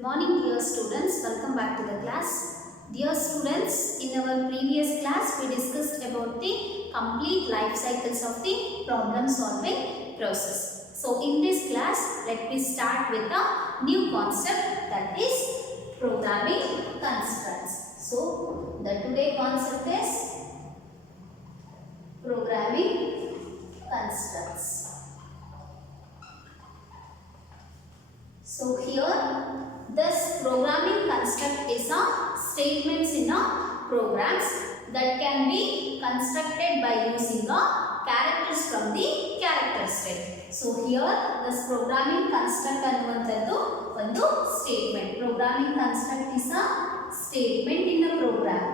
Good morning, dear students. Welcome back to the class. Dear students, in our previous class, we discussed about the complete life cycles of the problem solving process. So, in this class, let me start with a new concept, that is programming constructs. So, the today concept is programming constructs. So here this programming construct is a statements in a programs that can be constructed by using a characters from the character set. So here this programming construct ಅನ್ನುವಂಥದ್ದು ಒಂದು statement. Programming construct is a statement in a program.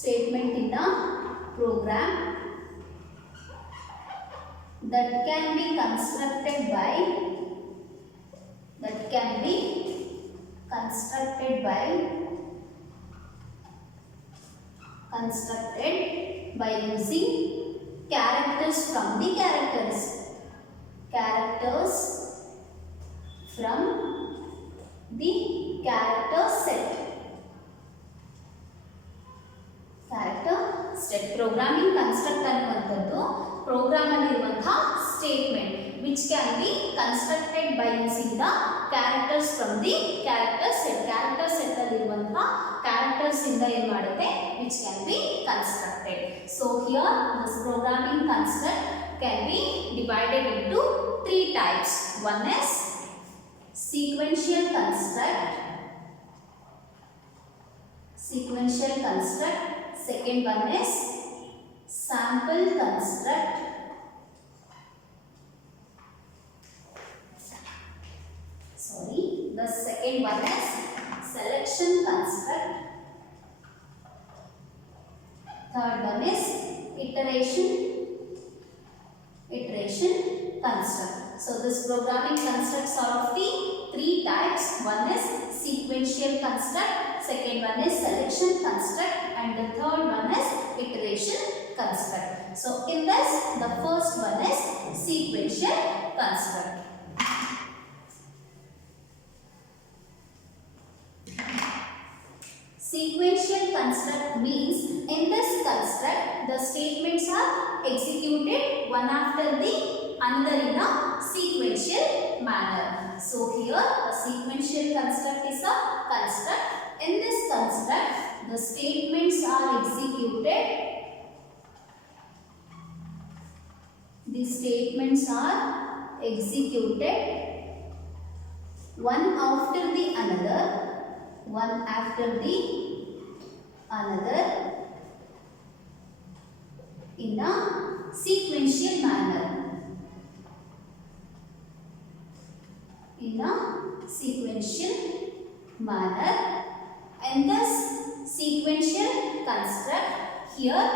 Statement in a program that can be constructed by using characters from the characters from the character set. Programming construct ಅನ್ನುವಂಥದ್ದು program ಅನ್ನಿರುವಂತಹ statement which can be constructed by using the characters from the character set. Character set ಅಲ್ಲಿರುವಂತಹ characters ಇಂದ ಏನು ಮಾಡುತ್ತೆ which can be constructed. So here this programming construct can be divided into three types. One is sequential construct. Second one is sample construct. The second one is selection construct. Third one is iteration construct. So this programming constructs are of the three types. One is sequential construct, second one is selection construct, and the third one is iteration construct. So in this, the first one is sequential construct. Sequential construct means in this construct the statements are executed one after the another in a sequential manner. So here a sequential construct is a construct. In this construct the statements are executed. One after the another in a sequential manner. And thus sequential construct, here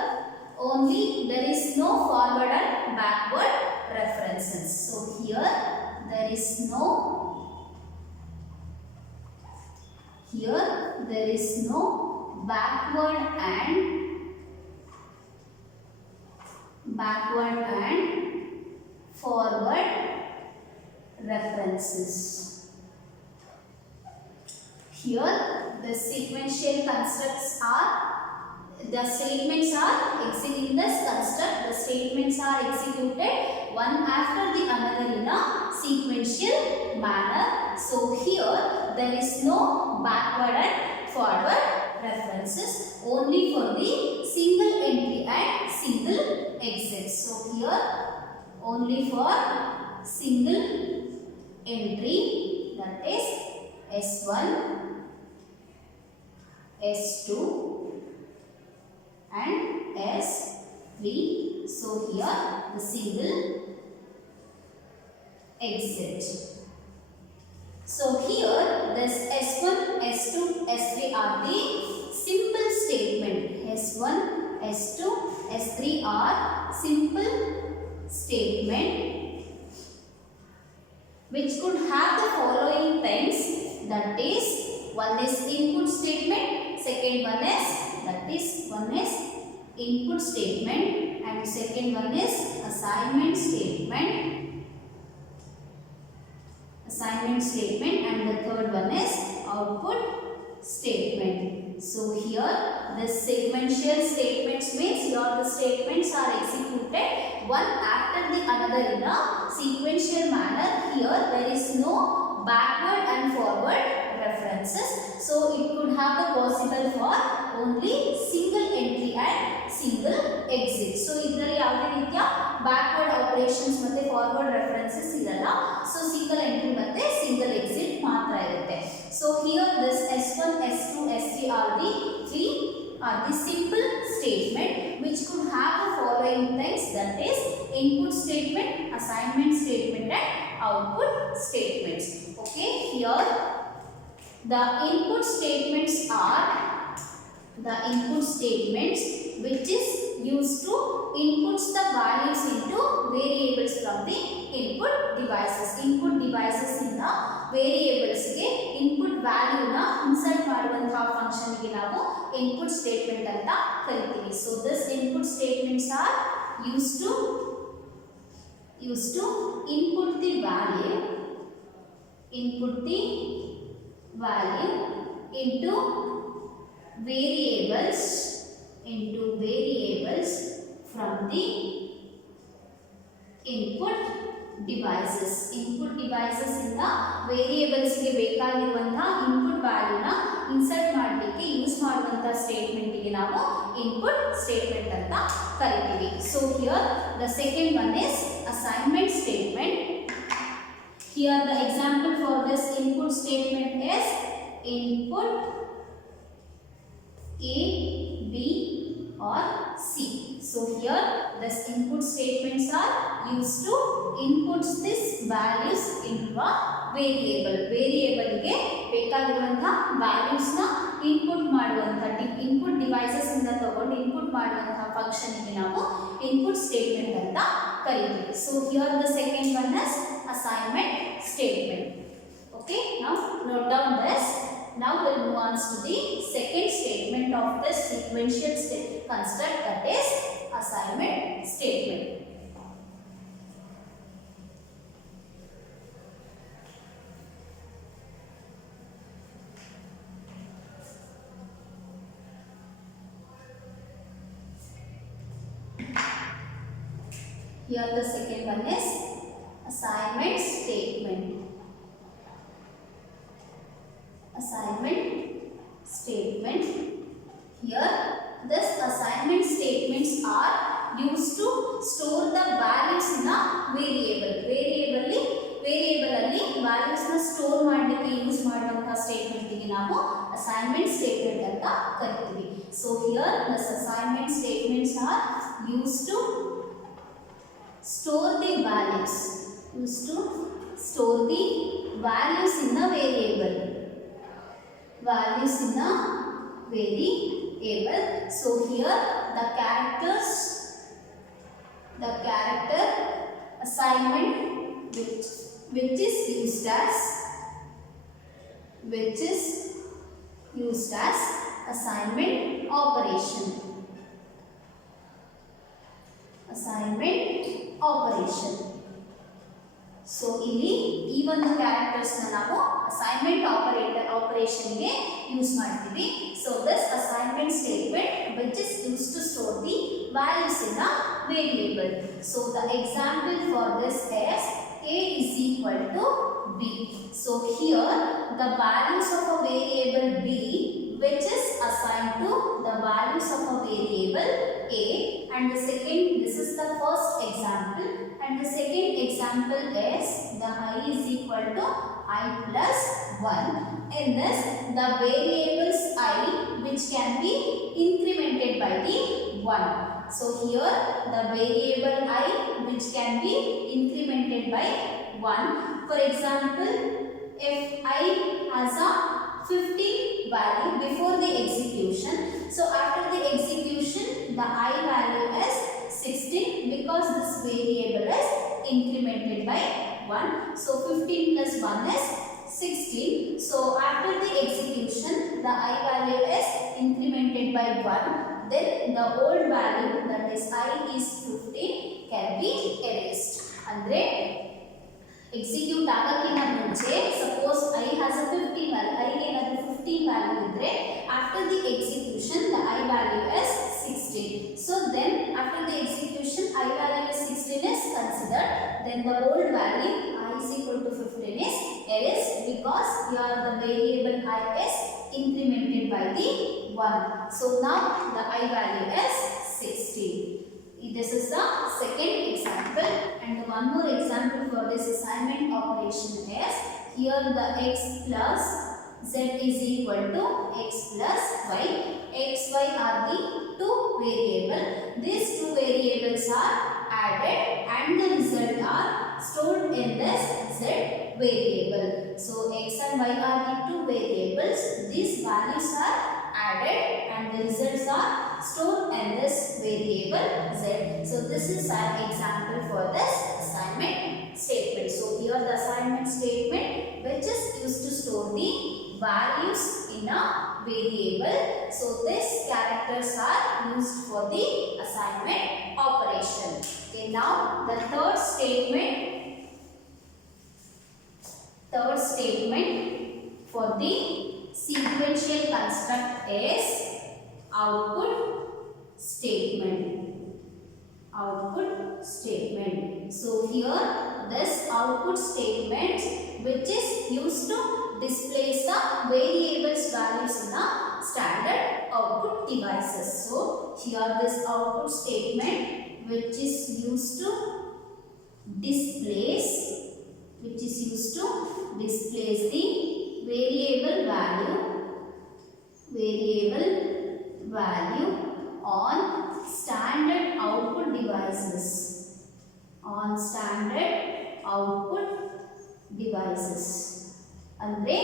only there is no forward and backward references. So here there is no backward and forward references. Here the sequential constructs are, the statements are executed in this construct. The statements are executed one after the another in a sequential manner. So here there is no backward and forward references, only for the single entry and single exit. So here only for single entry, that is S1, S2 and S3. So here the single exit. So here this S1, S2, S3 are the simple statement. S1, S2, S3 are simple statement which could have the following things, that is one is input statement, second one is input statement, and second one is assignment statement. assignment statement, and the third one is output statement. So here the sequential statements means here the statements are executed one after the another in a sequential manner. Here there is no backward and forward references, so it could have the possible for only single entry and single exit. So ಇದರಲ್ಲಿ ಯಾವುದೇ ರೀತಿಯ backward operations ಮತ್ತೆ forward references ಇರಲ್ಲ, so single entry ಮತ್ತೆ single exit ಮಾತ್ರ ಇರುತ್ತೆ. So here this S1, S2, S3 are the simple statement which could have the following things, that is input statement, assignment statement and output statements. Okay, here the input statements are the input statements which is used to inputs the values into variables from the input devices. Input devices ಇಂದ variables ಗೆ input value ನ insert ಮಾಡುವಂತಹ function ಗೆ ನಾವು input statement ಅಂತ ಕರಿತೀವಿ. So this input statements are used to input the value into variables from the input devices. Input devices ಇಂದ variables ಗೆ ಬೇಕಾಗಿರುವಂತಹ input value ನ insert ಮಾಡಲಿಕ್ಕೆ ಯೂಸ್ ಮಾಡುವಂತಹ ಸ್ಟೇಟ್ಮೆಂಟ್ ಗೆ ನಾವು input statement ಅಂತ ಕರಿತೀವಿ. So here the second one is assignment statement. Here the example for this input statement is input A, B or C. So here this input statements are used to input this values into a variable. Variable ಗೆ ಬೇಕಾಗಿರುವಂತಹ values ನ input ಮಾಡುವಂತಹ input devices ಇಂದ ತಗೊಂಡು input ಮಾಡುವಂತಹ function ಗೆ ನಾವು input statement ಅಂತ ಕರೀತೀವಿ. So here the second one is assignment statement. Okay, now note down this. Now we'll move on to the second statement of this sequential construct, that is assignment statement. Here the second one is assignment statement. Assignment statement. Here this assignment statements are used to store the values in a variable. Variable ಅಲ್ಲಿ values ನ store ಮಾಡಲಿಕ್ಕೆ use ಮಾಡುವಂತಹ statement ಗೆ ನಾವು assignment statement ಅಂತ ಕರಿತೀವಿ. So here this assignment statements are used to store the values. In the variable. Values in the variable. So here the character assignment which is used as assignment operation. So ಇಲ್ಲಿ ಈ ಒಂದು characters ನ ನಾವು assignment operation ಗೆ use ಮಾಡ್ತೀವಿ. So this assignment statement which is used to store the values in a variable. So the example for this is A is equal to B. So here the values of a variable B which is assigned to the values of a variable A, and the second, this is the first example, and the second example is the I is equal to I plus 1. In this the variables I which can be incremented by the 1. So here the variable I which can be incremented by 1. For example, if I has a 50 value before the execution, so after the execution the I value is 16 because this variable is incremented by 1. So 15 plus 1 is 16. So after the execution the I value is incremented by 1. Then the old value, that is I is 15, can be erased. Andre execute ಆಗೋಕ್ಕಿಂತ ಮುಂಚೆ suppose I has a 15 value, I ಗೆ ಏನಾದರೂ 15 value ಇದ್ದರೆ after the execution the I value is 16. So then after the execution I value is 16 is considered, then the old value I is equal to 15 is erased because here the variable I is incremented by the 1. So now the I value is 16. This is the second example, and one more example for this assignment operation is here the x plus z is equal to x plus y. X, y are the two variables. These two variables are added and the result are stored in this z variable. So x and y are the two variables. These values are added and the results are stored in this variable z. So this is an example for this assignment statement. So here the assignment statement which is used to store the values in a variable. So these characters are used for the assignment operation. Okay, now the third statement for the sequential construct is output statement. So here this output statement which is used to display the variables values in a standard output devices. So here this output statement which is used to displays the variable value on standard output devices. ಅಂದ್ರೆ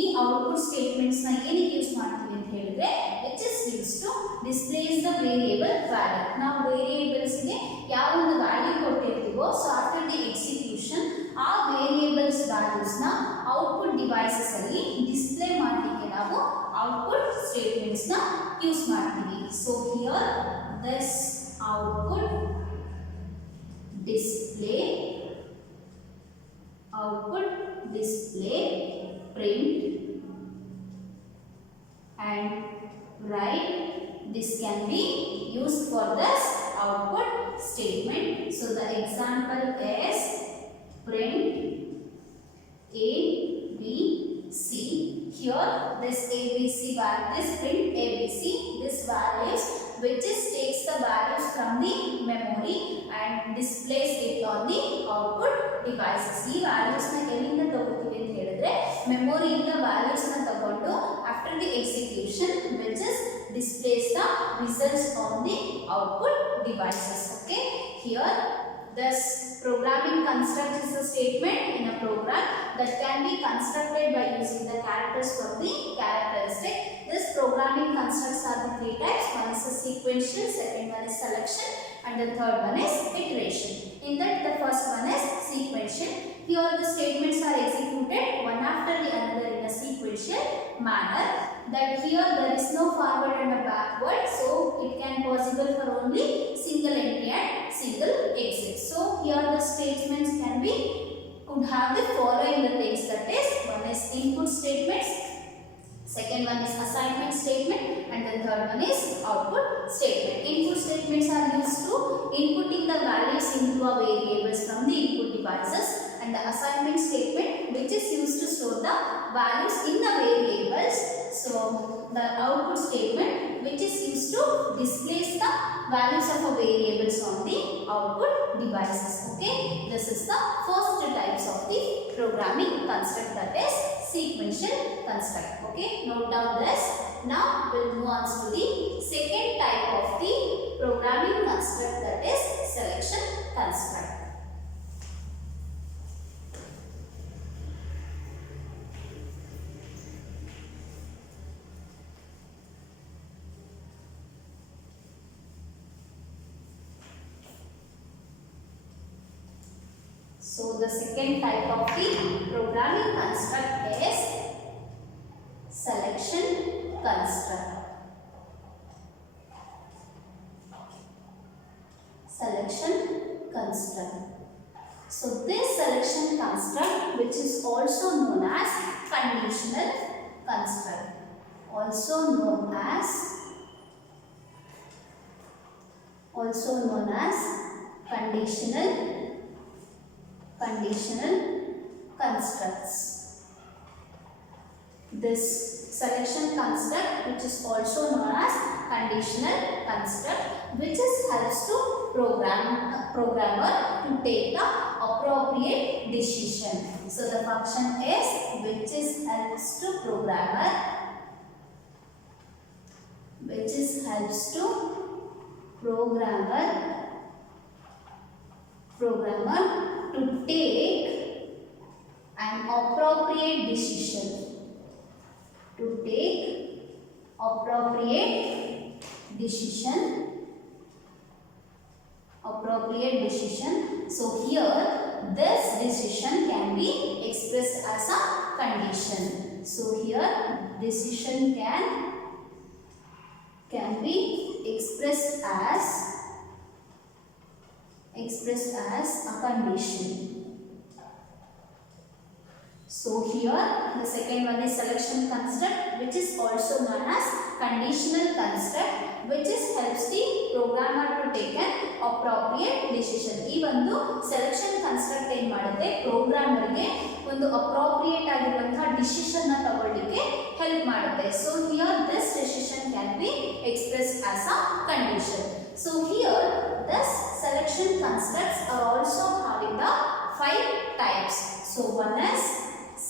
ಈ output statements ನ ಏನಕ್ಕೆ use ಮಾಡ್ತೀವಿ ಅಂತ ಹೇಳಿದ್ರೆ which is used to displays the variable value. ನಾವು variables ಗೆ ಯಾವ ಒಂದು ವ್ಯಾಲ್ಯೂ ಕೊಟ್ಟಿರ್ತೀವೋ ಸೊ ಆಫ್ಟರ್ ದಿ ಎಕ್ಸಿಕ್ಯೂಷನ್ ಆ ವೇರಿಯೇಬಲ್ಸ್ ವ್ಯಾಲ್ಯೂಸ್ ನ ಔಟ್ಪುಟ್ ಡಿವೈಸಸ್ ಅಲ್ಲಿ ಡಿಸ್ಪ್ಲೇ ಮಾಡಲಿಕ್ಕೆ ನಾವು ಔಟ್ಪುಟ್ ಸ್ಟೇಟ್ಮೆಂಟ್ಸ್ ನ ಯೂಸ್ ಮಾಡ್ತೀವಿ. So here this output display print and write, this can be used for this output statement. So the example is print a b c. Here this abc value, this print abc, this values which is takes the values from the memory and displays it on the output devices. ಈ values ನ ಎಲ್ಲಿಂದ ತಗೋತೀವಿ ಅಂತ ಹೇಳಿದ್ರೆ memory ಇಂದ values ನ ತಗೊಂಡು after the execution which is displays the results on the output devices. Okay, here this programming construct is a statement in a program that can be constructed by using the characters from the characteristic. This programming constructs are the three types. One is a sequential, second one is selection, and the third one is iteration. In that the first one is sequential. Here the statements are executed one after the another in a sequential manner. That here there is no forward and a backward, so it can possible for only single entry and single exit. So here the statements could have the following the things, that is one is input statements, second one is assignment statement, and the third one is output statement. Input statements are used to inputting the values into a variables from the input devices, and the assignment statement which is used to store the values in the variables. So the output statement which is used to displays the values of a variables on the output devices. Okay, this is the first types of the programming construct, that is sequential construct. Okay, note down this. Now we'll move on to the second type of the programming construct, that is selection construct. So the second type of the programming construct is selection construct. So this selection construct, which is also known as conditional construct, also known as conditional constructs. This selection construct, which is also known as conditional construct, which helps to programmer to take the appropriate decision. So the function is which helps to programmer to take an appropriate decision. So here this decision can be expressed as a condition. So here decision can be expressed as a condition. So here the second one is selection construct, which is also known as conditional construct, which helps the programmer to take an appropriate decision. ಈ ಒಂದು selection construct ಏನು ಮಾಡುತ್ತೆ, programmer ಗೆ ಒಂದು appropriate ಆಗಿರುವಂತಹ decision ನ ತಗೊಳ್ಳಿಕ್ಕೆ help ಮಾಡುತ್ತೆ. So here this decision can be expressed as a condition. So here this selection constructs are also having the 5 types. So one is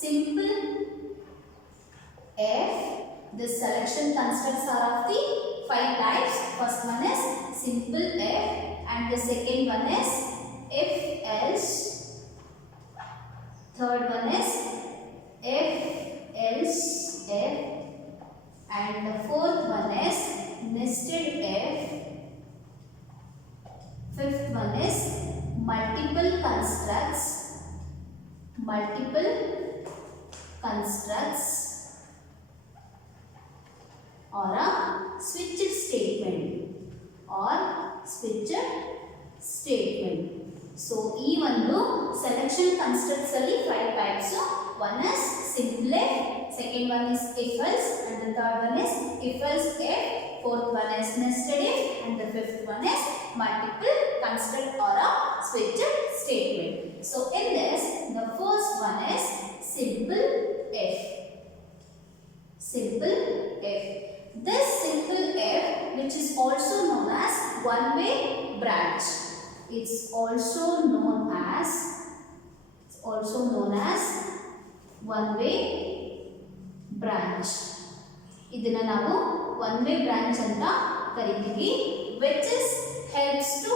simple if. The selection constructs are of the 5 types. First one is simple if, and the second one is if else. Third one is if else if, and the fourth one is nested if. Fifth one is multiple constructs or a switched statement. So ಈ ಒಂದು selection constructs ಅಲ್ಲಿ 5 types. One is simple if, second one is if else, and the third one is if else if, fourth one is nested if, and the fifth one is multiple construct or a switched statement. So in this, the first one is simple if. This simple if, which is also known as one-way branch, it's also known as one-way branch. ಇದನ್ನ ನಾವು one-way branch ಅಂತ ಕರಿತೀವಿ, which helps to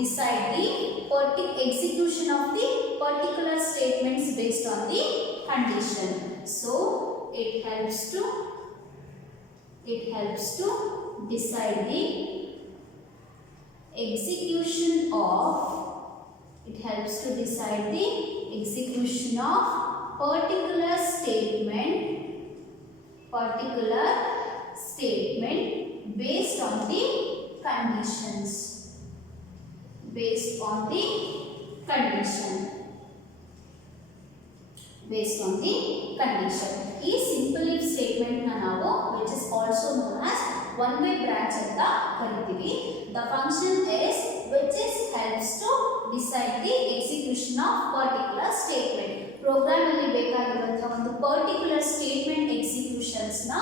decide the execution of the particular statements based on the condition. So it helps to decide the execution of particular statement based on the conditions. Based on the condition. ಈ simple if statement na ನಾವು which is also known as one way branch ಅಂತ ಕರಿತೀವಿ. The function is which helps to decide the execution of particular statement. Program ಅಲ್ಲಿ ಬೇಕಾಗಿರುವಂತಹ ಒಂದು particular statement executions ನ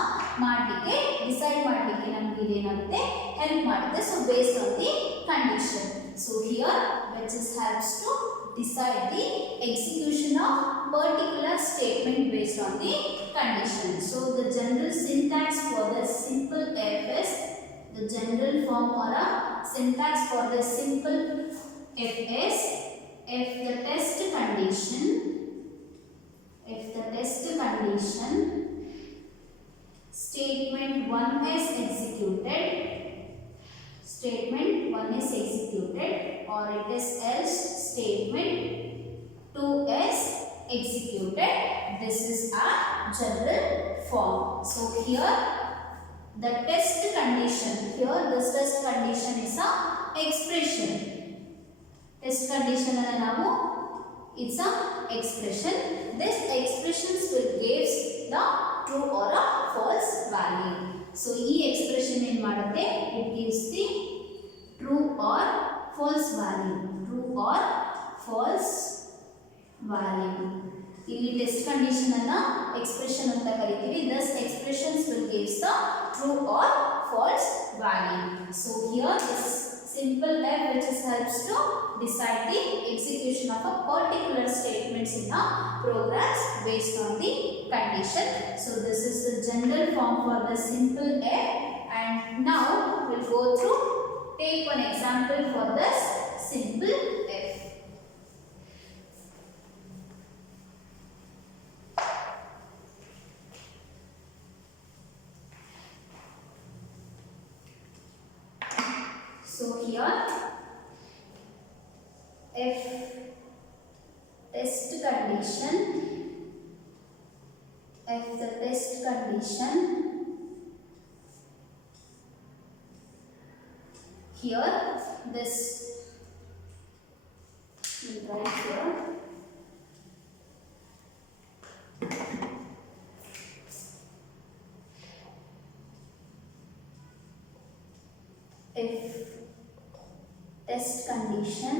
ಮಾಡಲಿಕ್ಕೆ decide ಮಾಡಲಿಕ್ಕೆ ನಮಗೆ ಇದೇನಾಗುತ್ತೆ ಹೆಲ್ಪ್ ಮಾಡುತ್ತೆ. So based on the condition. So here which helps to decide the execution of particular statement based on the condition. So the general syntax for the simple if is, the general form or a syntax for the simple if is, if the test condition statement 1 is executed, or it is else statement 2 is executed. This is a general form. So here the test condition, this test condition is a expression. Test condition anna ನಾವು it's a expression. This expressions will give the true or a false value. So ಈ expression ಏನು ಮಾಡುತ್ತೆ, it gives the true or false value. True or false value. ಇಲ್ಲಿ test condition ಅನ್ನ expression ಅಂತ ಕರಿತೀವಿ. Thus expressions will give the true or false value. So here this simple f which helps to decide the execution of a particular statements in a programs based on the condition. So this is the general form for the simple f, and now we'll go through, take one example for this simple f. So here if test condition, if the test condition here, this we'll write here, if test condition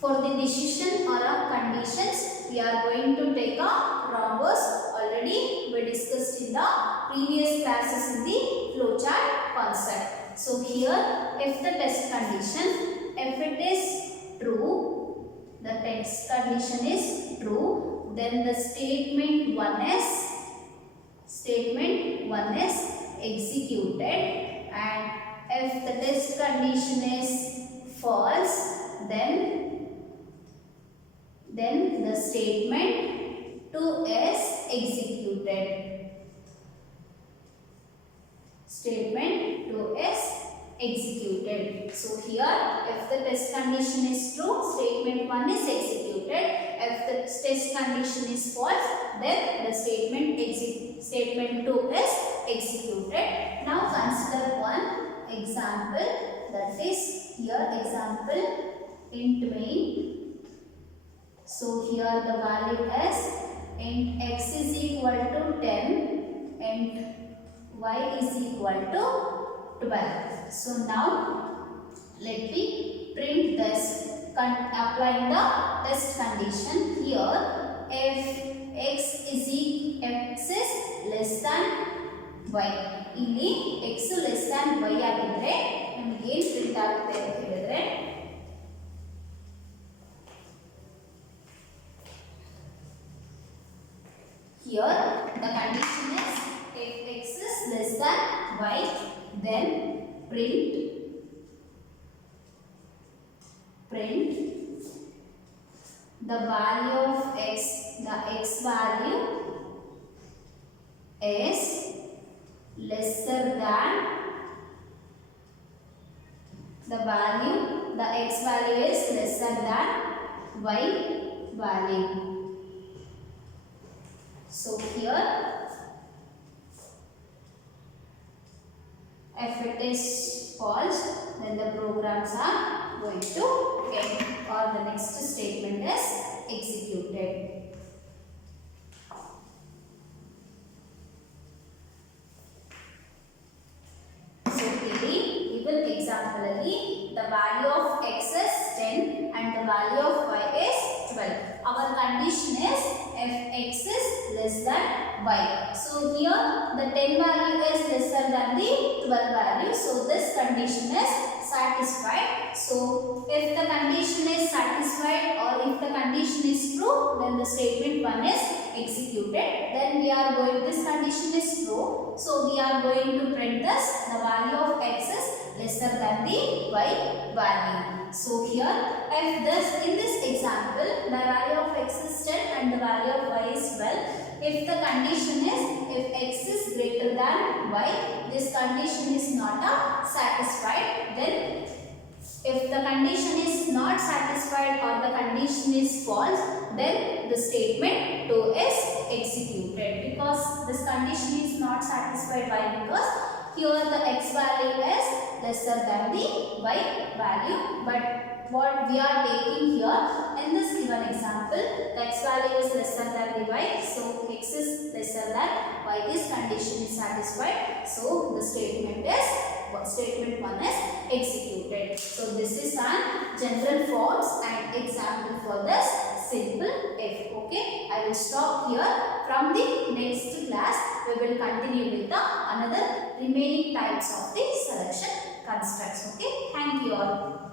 for the decision or a conditions, we are going to take a rhombus. Already we discussed in the previous classes in the flowchart concept. So here if the test condition, if it is true, the test condition is true, then the statement 1 is executed, and if the test condition is false, then the statement 2 is executed. Statement 2 is executed. So here if the test condition is true, statement 1 is executed. If the test condition is false, then the statement 2 is executed. Now consider one example, that is here example int main. So here the value is int x is equal to 10 and y is equal to 12. So now let me print this, applying the test condition. Here if x is less than y, ಇಲ್ಲಿ x less than y ಆಗಿದ್ರೆ ನಮಗೆ ಏನು print ಆಗುತ್ತೆ ಅಂತ ಹೇಳಿದ್ರೆ, here the condition is if x is less than y, then print the value of x, the x value is lesser than the x value is lesser than y value. So here if it is false, then the programs are going to end or the next statement is executed. So here given example alli the value of x is 10 and the value of y is 12. Our condition is if x is less than y. So here the 10 value is lesser than the 12 value. So this condition is satisfied. So if the condition is satisfied or if the condition is true, then the statement 1 is executed. Then we are going, this condition is true. So we are going to print this, the value of x is lesser than the y value. So here if this, in this example the value of x is 10 and the value of y is 12. If the condition is if x is greater than y, this condition is not satisfied. Then if the condition is not satisfied or the condition is false, then the statement 2 is executed, because this condition is not satisfied. Why? Because here the x value is lesser than the y value, but what we are taking here in this given example, the x value is lesser than the y, so x is lesser than y. This condition is satisfied, so the statement 1 is executed. So this is an general forms and example for this simple if. Okay, I will stop here. From the next class we will continue with the another remaining types of the selection constructs. Okay, thank you all.